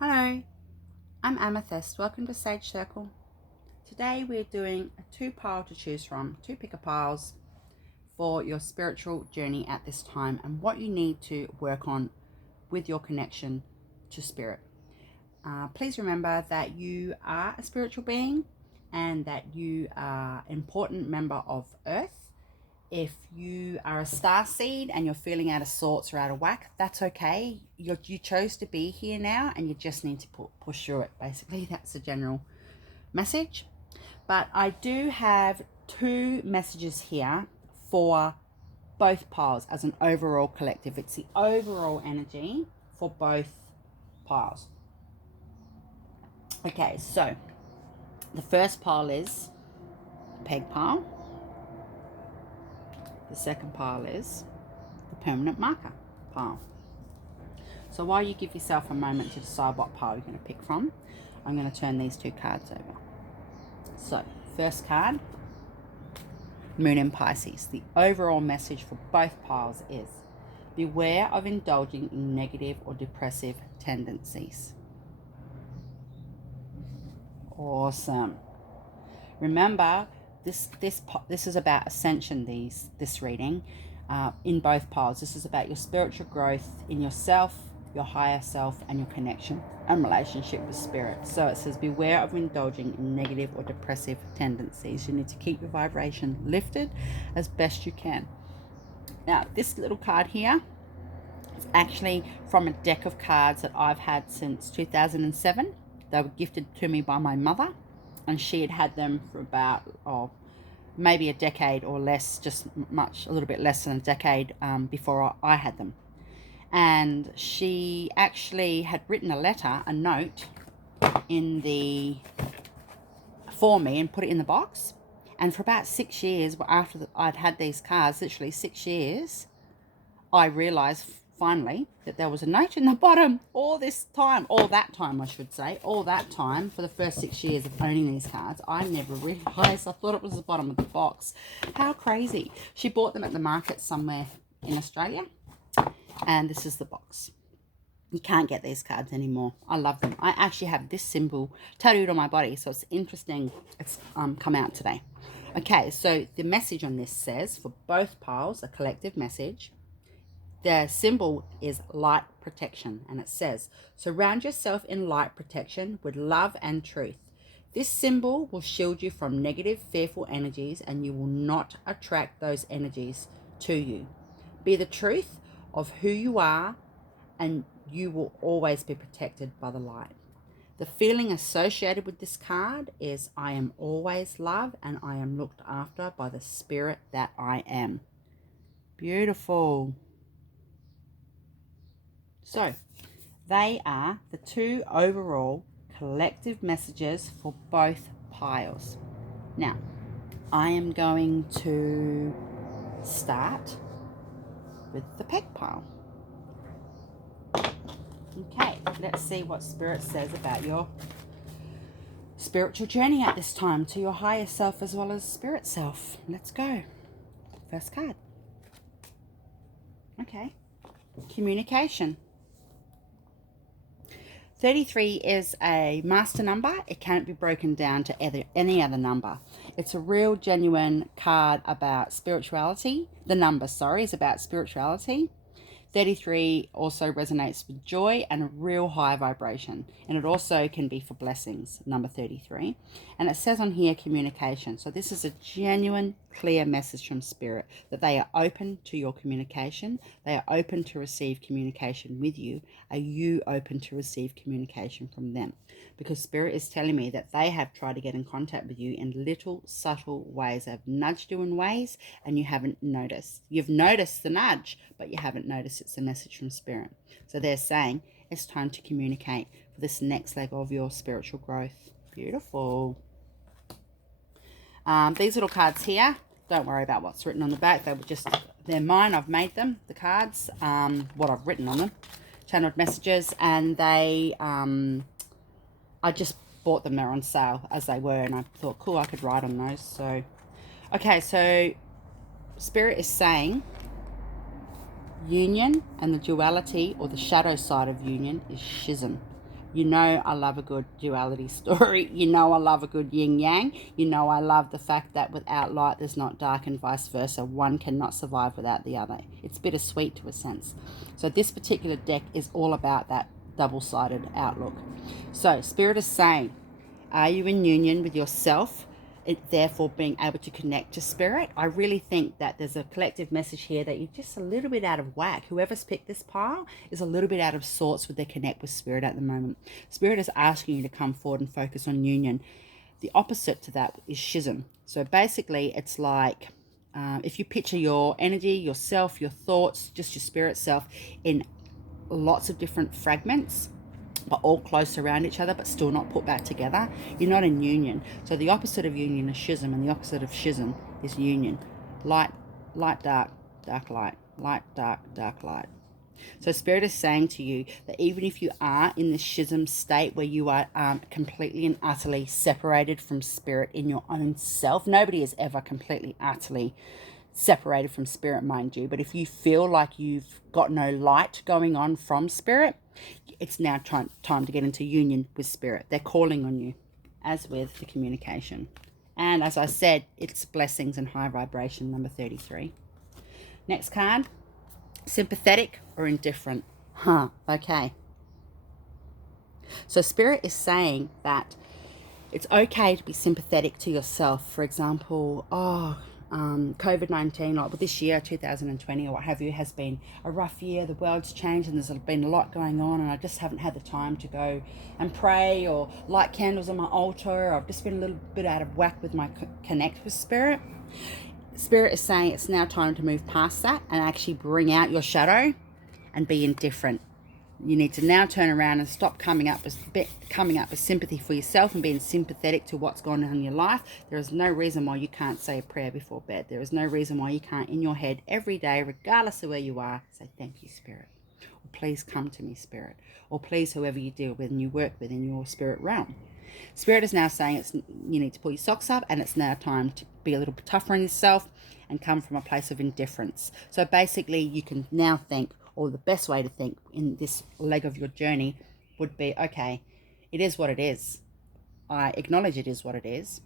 Hello, I'm Amythyst. Welcome to Sage Circle. Today we're doing a two-pile to choose from, two picker piles for your spiritual journey at this time and what you need to work on with your connection to spirit. Please remember that you are a spiritual being and that you are an important member of Earth. If you are a star seed and you're feeling out of sorts or out of whack, that's okay. You chose to be here now and you just need to push through it. Basically, that's the general message. But I do have two messages here for both piles as an overall collective. It's the overall energy for both piles. Okay, so the first pile is the peg pile. The second pile is the permanent marker pile. So while you give yourself a moment to decide what pile you're going to pick from, I'm going to turn these two cards over. So, first card, Moon in Pisces. The overall message for both piles is beware of indulging in negative or depressive tendencies. Awesome. Remember, this is about ascension. This reading in both piles. This is about your spiritual growth in yourself, your higher self, and your connection and relationship with spirit. So it says beware of indulging in negative or depressive tendencies. You need to keep your vibration lifted as best you can. Now, this little card here is actually from a deck of cards that I've had since 2007. They were gifted to me by my mother, and she had them for about maybe a decade or less, a little bit less than a decade before I had them. And she actually had written a note for me and put it in the box. And for about 6 years after I'd had these cards, literally 6 years, I realized finally that there was a note in the bottom all that time for the first 6 years of owning these cards. I never realized. I thought it was the bottom of the box. How crazy. She bought them at the market somewhere in Australia, and this is the box. You can't get these cards anymore. I love them. I actually have this symbol tattooed on my body, so it's interesting. It's come out today. Okay, so the message on this says, for both piles, a collective message. The symbol is light protection, and it says, surround yourself in light protection with love and truth. This symbol will shield you from negative, fearful energies, and you will not attract those energies to you. Be the truth of who you are, and you will always be protected by the light. The feeling associated with this card is, I am always loved and I am looked after by the spirit that I am. Beautiful. So, they are the two overall collective messages for both piles. Now, I am going to start with the peg pile. Okay, let's see what Spirit says about your spiritual journey at this time, to your higher self as well as spirit self. Let's go. First card. Okay, communication. 33 is a master number. It can't be broken down to any other number. It's a real genuine card about spirituality. The number, is about spirituality. 33 also resonates with joy and a real high vibration. And it also can be for blessings, number 33. And it says on here, communication. So this is a genuine, clear message from Spirit that they are open to your communication. They are open to receive communication with you. Are you open to receive communication from them? Because Spirit is telling me that they have tried to get in contact with you in little subtle ways. They've nudged you in ways and you haven't noticed. You've noticed the nudge, but you haven't noticed it's a message from Spirit. So they're saying it's time to communicate for this next level of your spiritual growth. Beautiful. These little cards here, don't worry about what's written on the back. They're mine. I've made them, the cards, what I've written on them, channeled messages, and I just bought them. They're on sale as they were, and I thought, cool, I could write on those. So, okay, so Spirit is saying union and the duality or the shadow side of union is schism. You know I love a good duality story. You know I love a good yin yang. You know I love the fact that without light there's not dark, and vice versa. One cannot survive without the other. It's bittersweet to a sense. So this particular deck is all about that double-sided outlook. So Spirit is saying, are you in union with yourself? It therefore being able to connect to Spirit. I really think that there's a collective message here that you're just a little bit out of whack. Whoever's picked this pile is a little bit out of sorts with their connect with Spirit at the moment. Spirit is asking you to come forward and focus on union. The opposite to that is schism. So basically it's like if you picture your energy, yourself, your thoughts, just your spirit self in lots of different fragments, but all close around each other, but still not put back together, you're not in union. So the opposite of union is schism, and the opposite of schism is union. Light, light, dark, dark, light, light, dark, dark, light. So Spirit is saying to you that even if you are in the schism state where you are completely and utterly separated from Spirit in your own self, nobody is ever completely, utterly separated from Spirit, mind you, but if you feel like you've got no light going on from Spirit, it's now time to get into union with Spirit. They're calling on you, as with the communication. And as I said, it's blessings and high vibration, number 33. Next card, sympathetic or indifferent. Okay. So Spirit is saying that it's okay to be sympathetic to yourself. For example, COVID-19, like this year, 2020 or what have you, has been a rough year. The world's changed and there's been a lot going on, and I just haven't had the time to go and pray or light candles on my altar. I've just been a little bit out of whack with my connect with Spirit. Spirit is saying it's now time to move past that and actually bring out your shadow and be indifferent. You need to now turn around and stop coming up with sympathy for yourself and being sympathetic to what's going on in your life. There is no reason why you can't say a prayer before bed. There is no reason why you can't, in your head, every day, regardless of where you are, say, thank you, Spirit. Or please come to me, Spirit. Or please, whoever you deal with and you work with in your spirit realm. Spirit is now saying you need to pull your socks up, and it's now time to be a little bit tougher on yourself and come from a place of indifference. So basically, you can now think, or the best way to think in this leg of your journey would be, okay, it is what it is. I acknowledge it is what it is.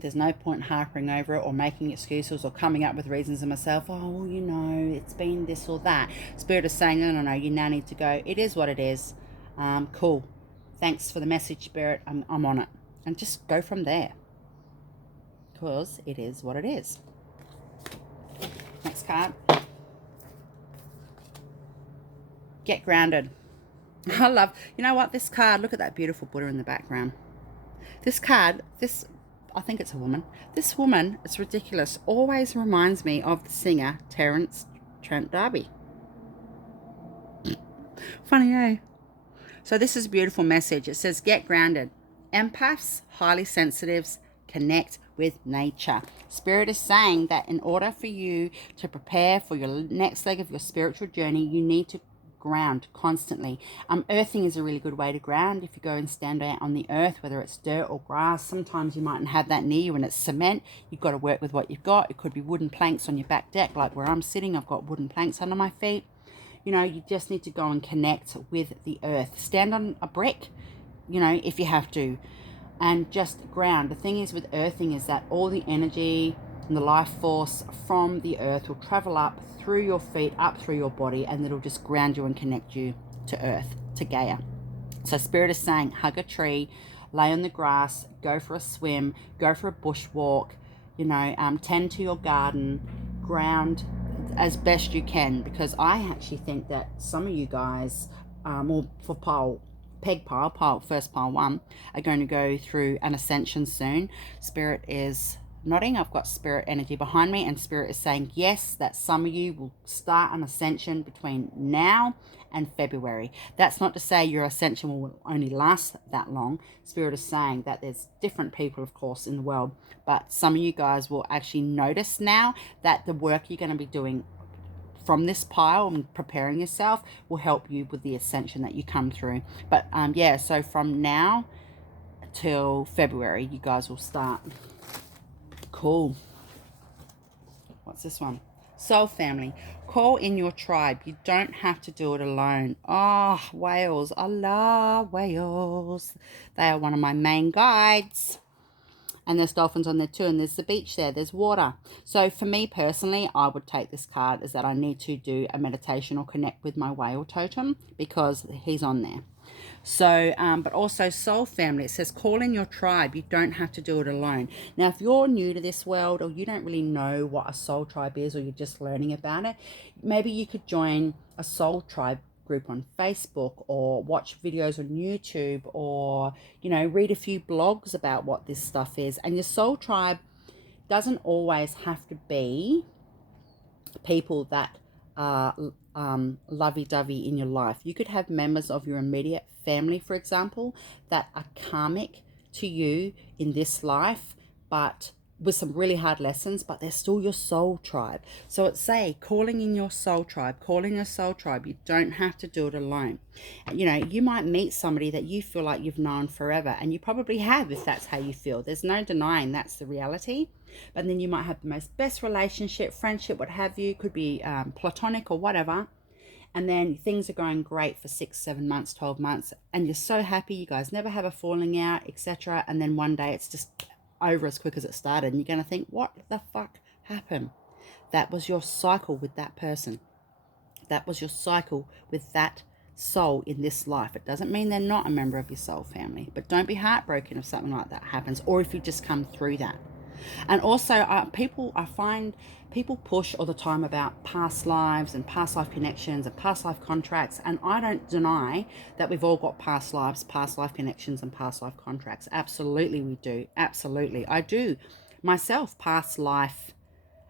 There's no point harping over it or making excuses or coming up with reasons of myself. Oh, well, you know, it's been this or that. Spirit is saying, no, you now need to go, it is what it is. Cool. Thanks for the message, Spirit. I'm on it. And just go from there. Because it is what it is. Next card. Get grounded. I love, you know what, this card, look at that beautiful Buddha in the background. This card, I think it's a woman. This woman, it's ridiculous, always reminds me of the singer Terence Trent D'Arby. Funny, eh? So this is a beautiful message. It says, get grounded. Empaths, highly sensitives, connect with nature. Spirit is saying that in order for you to prepare for your next leg of your spiritual journey, you need to ground constantly. Earthing is a really good way to ground. If you go and stand out on the earth, whether it's dirt or grass, sometimes you mightn't have that near you and it's cement. You've got to work with what you've got. It could be wooden planks on your back deck, like where I'm sitting. I've got wooden planks under my feet. You know, you just need to go and connect with the earth. Stand on a brick, you know, if you have to, and just ground. The thing is with earthing is that all the energy and the life force from the earth will travel up through your feet, up through your body, and it'll just ground you and connect you to earth, to Gaia. So Spirit is saying, hug a tree, lay on the grass, go for a swim, go for a bushwalk, you know, tend to your garden, ground as best you can, because I actually think that some of you guys, or for first pile one, are going to go through an ascension soon. Spirit is nodding. I've got spirit energy behind me, and Spirit is saying yes, that some of you will start an ascension between now and February. That's not to say your ascension will only last that long. Spirit is saying that there's different people, of course, in the world, but some of you guys will actually notice now that the work you're going to be doing from this pile and preparing yourself will help you with the ascension that you come through. But yeah, so from now till February, you guys will start. Cool. What's this one? Soul family, call in your tribe. You don't have to do it alone. Oh, whales. I love whales. They are one of my main guides. And there's dolphins on there too, and there's the beach there, there's water. So for me personally, I would take this card as that I need to do a meditation or connect with my whale totem because he's on there. So, but also soul family, it says call in your tribe. You don't have to do it alone. Now, if you're new to this world or you don't really know what a soul tribe is or you're just learning about it, maybe you could join a soul tribe group on Facebook or watch videos on YouTube or, you know, read a few blogs about what this stuff is. And your soul tribe doesn't always have to be people that are lovey-dovey in your life. You could have members of your immediate family, for example, that are karmic to you in this life, but with some really hard lessons, but they're still your soul tribe. So it's calling in your soul tribe, calling your soul tribe. You don't have to do it alone. You know, you might meet somebody that you feel like you've known forever, and you probably have if that's how you feel. There's no denying that's the reality. But then you might have the most best relationship, friendship, what have you, could be platonic or whatever. And then things are going great for 6, 7 months, 12 months, and you're so happy, you guys never have a falling out, etc. And then one day it's just over as quick as it started, and you're going to think, what the fuck happened? That was your cycle with that person. That was your cycle with that soul in this life. It doesn't mean they're not a member of your soul family, but don't be heartbroken if something like that happens, or if you just come through that. And also I find people push all the time about past lives and past life connections and past life contracts, and I don't deny that we've all got past lives, past life connections and past life contracts. Absolutely we do. Absolutely. I do myself past life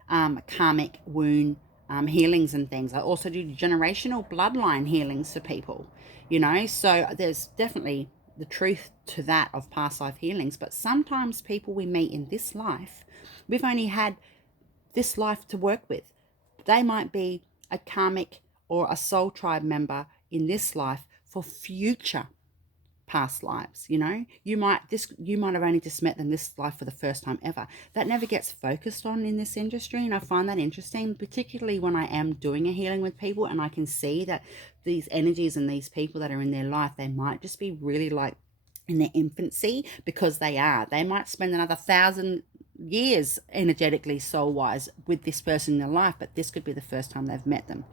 karmic wound healings and things. I also do generational bloodline healings for people, you know, so there's definitely the truth to that of past life healings. But sometimes people we meet in this life, we've only had this life to work with. They might be a karmic or a soul tribe member in this life for future past lives. You know, you might have only just met them this life for the first time ever. That never gets focused on in this industry, and I find that interesting, particularly when I am doing a healing with people and I can see that these energies and these people that are in their life, they might just be really like in their infancy, because they might spend another 1,000 years energetically, soul wise, with this person in their life, but this could be the first time they've met them.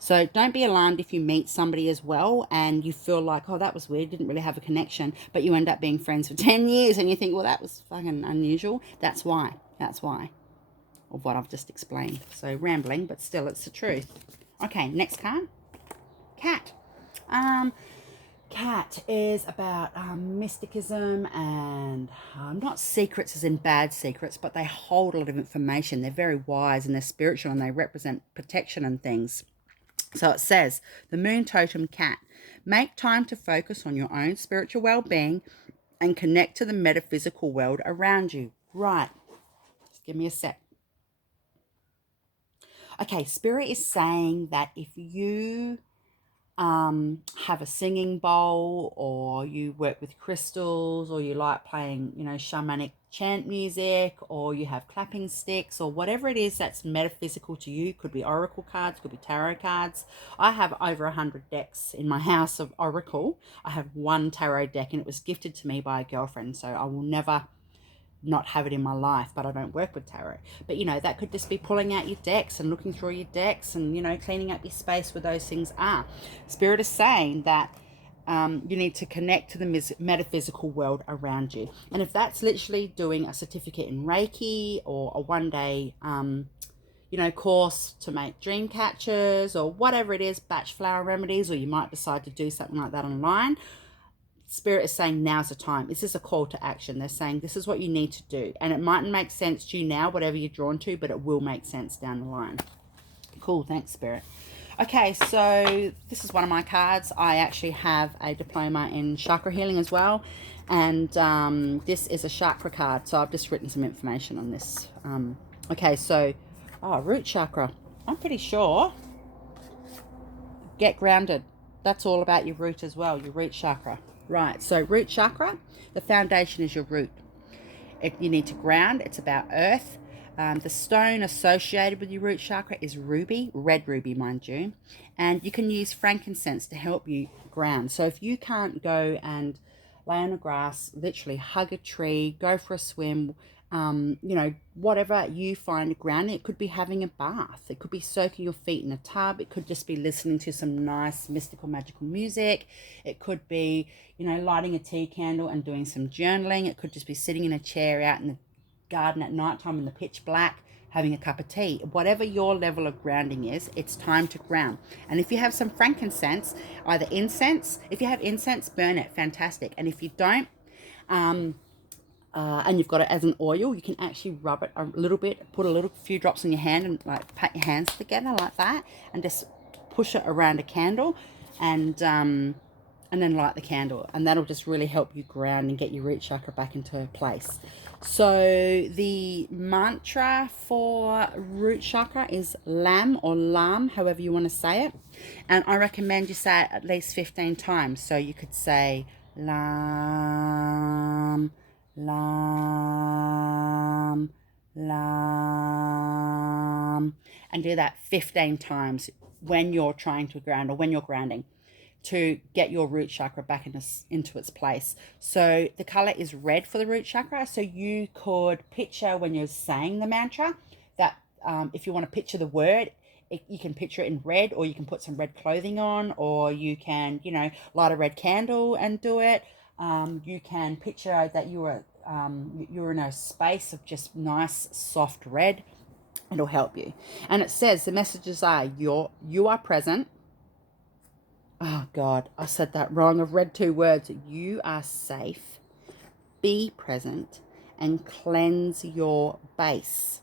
So don't be alarmed if you meet somebody as well and you feel like, oh, that was weird, didn't really have a connection, but you end up being friends for 10 years and you think, well, that was fucking unusual. That's why of what I've just explained. So rambling, but still it's the truth. Okay, next card. Cat. Cat is about mysticism and not secrets as in bad secrets, but they hold a lot of information. They're very wise and they're spiritual and they represent protection and things. So it says, the moon totem cat, make time to focus on your own spiritual well-being and connect to the metaphysical world around you. Right. Just give me a sec. Okay, Spirit is saying that if you have a singing bowl, or you work with crystals, or you like playing, you know, shamanic chant music, or you have clapping sticks, or whatever it is that's metaphysical to you. Could be oracle cards, could be tarot cards. I have over 100 decks in my house of oracle. I have one tarot deck and it was gifted to me by a girlfriend, so I will never not have it in my life, but I don't work with tarot. But you know, that could just be pulling out your decks and looking through your decks and, you know, cleaning up your space where those things are. Spirit is saying that you need to connect to the metaphysical world around you, and if that's literally doing a certificate in Reiki or a one-day you know, course to make dream catchers or whatever it is, batch flower remedies, or you might decide to do something like that online, Spirit is saying now's the time. This is a call to action. They're saying this is what you need to do. And it mightn't make sense to you now, whatever you're drawn to, but it will make sense down the line. Cool. Thanks, Spirit. Okay, so this is one of my cards. I actually have a diploma in chakra healing as well. And this is a chakra card. So I've just written some information on this. Okay, so, root chakra. I'm pretty sure. Get grounded. That's all about your root as well, your root chakra. Right, so root chakra, the foundation is your root. You need to ground. It's about earth. The stone associated with your root chakra is ruby, red ruby, mind you. And you can use frankincense to help you ground. So if you can't go and lay on the grass, literally hug a tree, go for a swim, you know, whatever you find grounding. It could be having a bath. It could be soaking your feet in a tub. It could just be listening to some nice mystical, magical music. It could be, you know, lighting a tea candle and doing some journaling. It could just be sitting in a chair out in the garden at night time in the pitch black, having a cup of tea. Whatever your level of grounding is, it's time to ground. And if you have some frankincense, either incense, if you have incense, burn it, fantastic. And if you don't, and you've got it as an oil, you can actually rub it a little bit, put a little few drops on your hand and like pat your hands together like that, and just push it around a candle, and then light the candle, and that'll just really help you ground and get your root chakra back into place. So the mantra for root chakra is Lam or Lam, however you want to say it, and I recommend you say it at least 15 times. So you could say Lam, Lam, Lam, and do that 15 times when you're trying to ground or when you're grounding, to get your root chakra back into its place. So the color is red for the root chakra. So you could picture when you're saying the mantra that if you want to picture the word, you can picture it in red, or you can put some red clothing on, or you can, you know, light a red candle and do it. You can picture that you're in a space of just nice soft red. It'll help you. And it says the messages are you are present. Oh God, I said that wrong. I've read 2 words. You are safe, be present, and cleanse your base.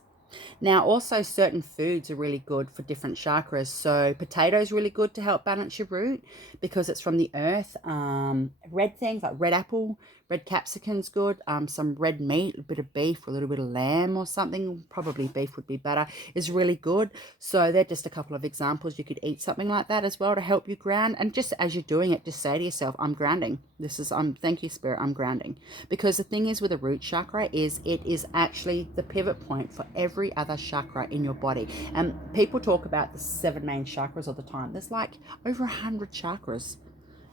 Now, also certain foods are really good for different chakras. So potatoes really good to help balance your root because it's from the earth. Red things like red apple, red capsicum's good. Some red meat, a bit of beef, or a little bit of lamb or something. Probably beef would be better. Is really good. So they're just a couple of examples. You could eat something like that as well to help you ground. And just as you're doing it, just say to yourself, I'm grounding. Thank you, Spirit, I'm grounding. Because the thing is with the root chakra is it is actually the pivot point for every other chakra in your body. And people talk about the 7 main chakras all the time. There's like over 100 chakras,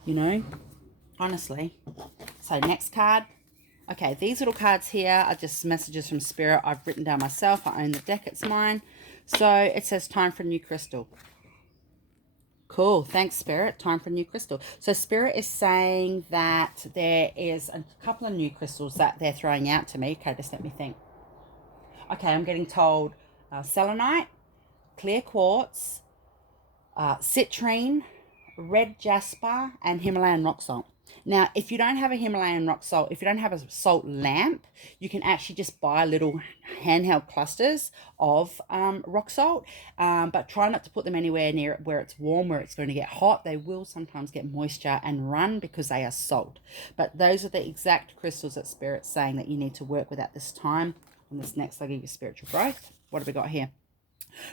you know, honestly. So next card. Okay, these little cards here are just messages from Spirit I've written down myself. I own the deck, it's mine. So it says time for a new crystal. Cool. Thanks, Spirit. Time for a new crystal. So Spirit is saying that there is a couple of new crystals that they're throwing out to me. Okay, just let me think. Okay, I'm getting told selenite, clear quartz, citrine, red jasper, and Himalayan rock salt. Now, if you don't have a Himalayan rock salt, if you don't have a salt lamp, you can actually just buy little handheld clusters of rock salt, but try not to put them anywhere near it where it's warm, where it's going to get hot. They will sometimes get moisture and run because they are salt. But those are the exact crystals that Spirit's saying that you need to work with at this time. On this next leg of your spiritual growth. What have we got here?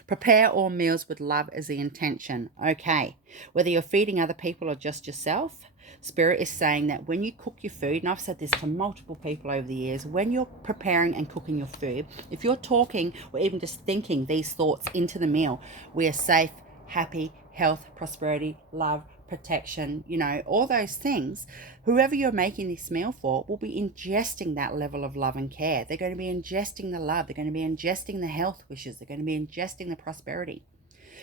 Prepare all meals with love as the intention. Okay, whether you're feeding other people or just yourself, Spirit is saying that when you cook your food, and I've said this to multiple people over the years, when you're preparing and cooking your food, if you're talking or even just thinking these thoughts into the meal, we are safe, happy, health, prosperity, love, protection, you know, all those things, whoever you're making this meal for will be ingesting that level of love and care. They're going to be ingesting the love. They're going to be ingesting the health wishes. They're going to be ingesting the prosperity.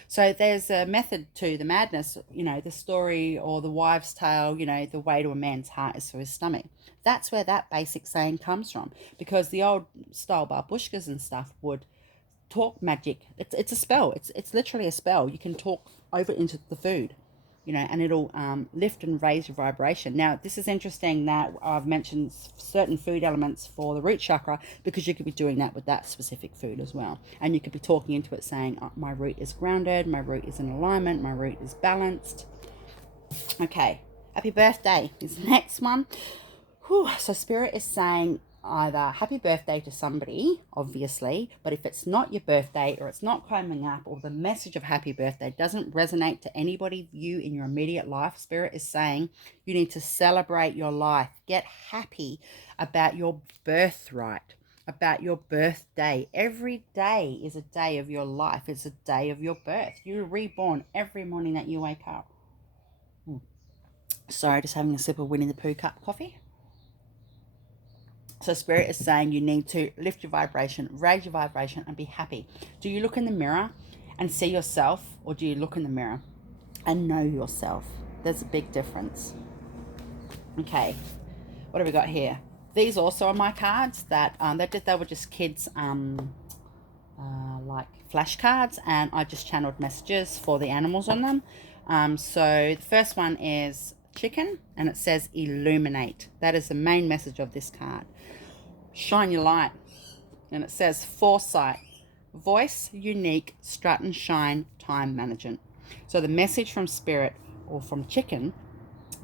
So there's a method to the madness, you know, the story or the wives' tale, you know, the way to a man's heart is through his stomach. That's where that basic saying comes from, because the old style babushkas and stuff would talk magic. It's a spell. It's literally a spell. You can talk over into the food, you know, and it'll lift and raise your vibration. Now, this is interesting that I've mentioned certain food elements for the root chakra, because you could be doing that with that specific food as well. And you could be talking into it saying, oh, my root is grounded, my root is in alignment, my root is balanced. Okay, happy birthday is the next one. Whew. So Spirit is saying either happy birthday to somebody, obviously, but if it's not your birthday or it's not coming up, or the message of happy birthday doesn't resonate to anybody you in your immediate life, Spirit is saying you need to celebrate your life. Get happy about your birthright, about your birthday. Every day is a day of your life. It's a day of your birth. You're reborn every morning that you wake up. Sorry, just having a sip of Winnie the Pooh cup coffee. So Spirit is saying you need to lift your vibration, raise your vibration, and be happy. Do you look in the mirror and see yourself, or do you look in the mirror and know yourself? There's a big difference. Okay, what have we got here? These also are my cards that they were just kids like flashcards, and I just channeled messages for the animals on them. So the first one is chicken, and it says illuminate. That is the main message of this card. Shine your light, and it says foresight, voice, unique, strut and shine, time management. So the message from Spirit or from chicken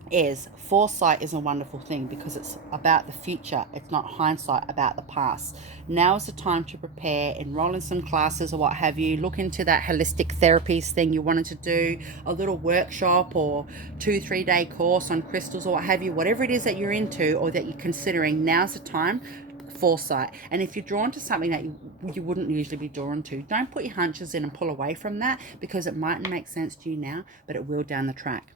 is foresight is a wonderful thing because it's about the future. It's not hindsight about the past. Now is the time to prepare, enroll in some classes or what have you. Look into that holistic therapies thing you wanted to do, a little workshop or 2-3 day course on crystals or what have you. Whatever it is that you're into or that you're considering, now's the time. Foresight. And if you're drawn to something that you wouldn't usually be drawn to, don't put your hunches in and pull away from that, because it mightn't make sense to you now, but it will down the track.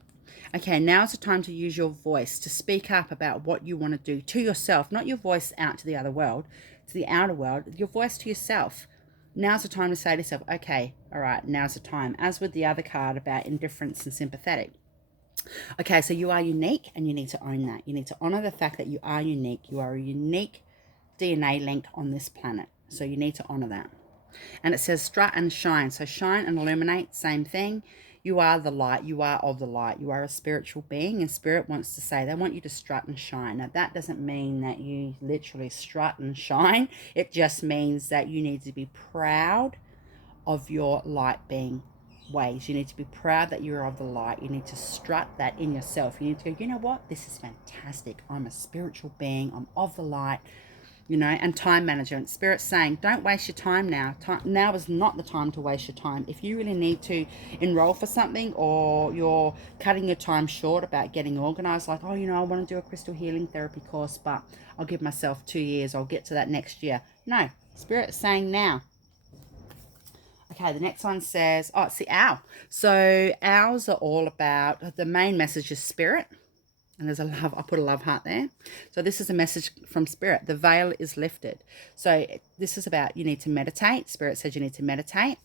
Okay, now's the time to use your voice to speak up about what you want to do to yourself, not your voice out to the other world, to the outer world, your voice to yourself. Now's the time to say to yourself, okay, all right, now's the time. As with the other card about indifference and sympathetic. Okay, so you are unique and you need to own that. You need to honor the fact that you are unique. You are a unique DNA link on this planet. So you need to honor that. And it says strut and shine. So shine and illuminate, same thing. You are the light. You are of the light. You are a spiritual being, and Spirit wants to say they want you to strut and shine. Now, that doesn't mean that you literally strut and shine. It just means that you need to be proud of your light being ways. You need to be proud that you're of the light. You need to strut that in yourself. You need to go, you know what? This is fantastic. I'm a spiritual being. I'm of the light. You know, and time management. Spirit's saying, don't waste your time now. Now is not the time to waste your time. If you really need to enroll for something, or you're cutting your time short about getting organized, like, oh, you know, I want to do a crystal healing therapy course, but I'll give myself 2 years. I'll get to that next year. No, Spirit's saying now. Okay, the next one says, oh, it's the owl. So owls are all about, the main message is spirit. And there's a love, I put a love heart there. So this is a message from Spirit. The veil is lifted. So this is about, you need to meditate. Spirit says you need to meditate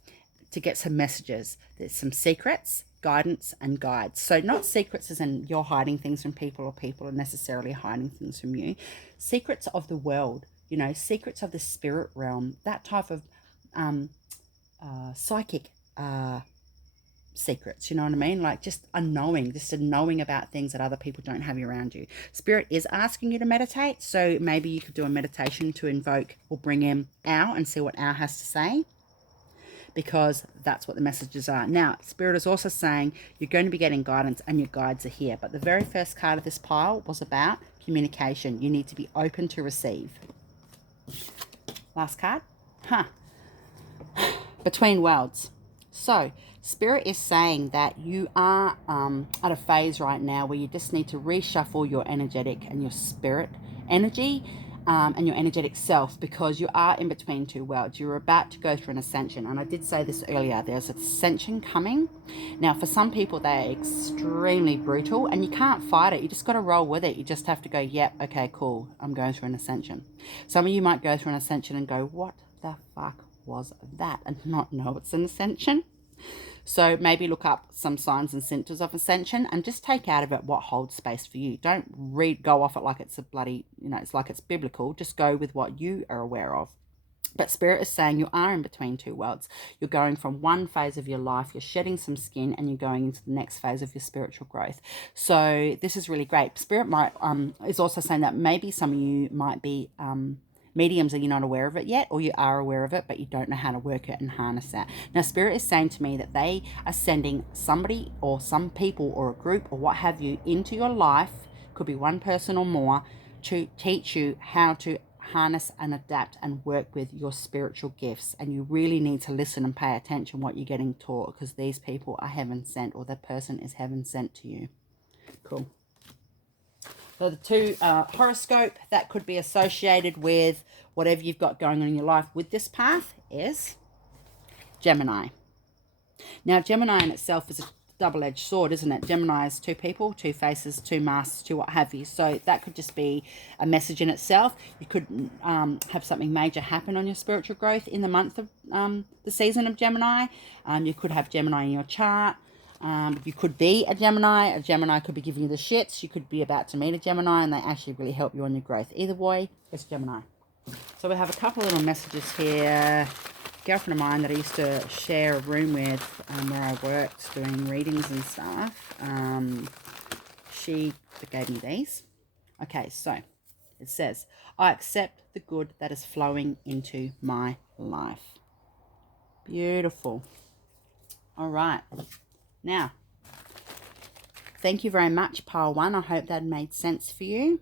to get some messages. There's some secrets, guidance, and guides. So not secrets as in you're hiding things from people, or people are necessarily hiding things from you. Secrets of the world, you know, secrets of the spirit realm, that type of psychic secrets, you know what I mean? Like just a knowing about things that other people don't have around you. Spirit is asking you to meditate, so maybe you could do a meditation to invoke or bring in Owl and see what Owl has to say, because that's what the messages are. Now, Spirit is also saying you're going to be getting guidance and your guides are here, but the very first card of this pile was about communication. You need to be open to receive. Last card. Between worlds. So Spirit is saying that you are at a phase right now where you just need to reshuffle your energetic and your spirit energy and your energetic self, because you are in between two worlds. You're about to go through an ascension, and I did say this earlier, there's an ascension coming. Now for some people they're extremely brutal and you can't fight it. You just got to roll with it. You just have to go, yep, okay, cool, I'm going through an ascension. Some of you might go through an ascension and go, what the fuck was that, and not know it's an ascension. So maybe look up some signs and symptoms of ascension and just take out of it what holds space for you. Don't go off it like it's a bloody, you know, it's like it's biblical. Just go with what you are aware of. But Spirit is saying you are in between two worlds. You're going from one phase of your life, you're shedding some skin, and you're going into the next phase of your spiritual growth. So this is really great. Spirit might is also saying that maybe some of you might be mediums and you're not aware of it yet, or you are aware of it but you don't know how to work it and harness that. Now Spirit is saying to me that they are sending somebody or some people or a group or what have you into your life, could be one person or more, to teach you how to harness and adapt and work with your spiritual gifts. And you really need to listen and pay attention what you're getting taught, because these people are heaven sent, or that person is heaven sent to you. Cool. So the 2 horoscope that could be associated with whatever you've got going on in your life with this path is Gemini. Now, Gemini in itself is a double-edged sword, isn't it? Gemini is 2 people, 2 faces, 2 masks, 2 what have you. So that could just be a message in itself. You could have something major happen on your spiritual growth in the month of the season of Gemini. You could have Gemini in your chart. You could be a Gemini. A Gemini could be giving you the shits. You could be about to meet a Gemini and they actually really help you on your growth. Either way, it's Gemini. So we have a couple of little messages here. A girlfriend of mine that I used to share a room with where I worked doing readings and stuff, she gave me these. Okay, so it says, I accept the good that is flowing into my life. Beautiful. All right. Now, thank you very much, Pile 1. I hope that made sense for you.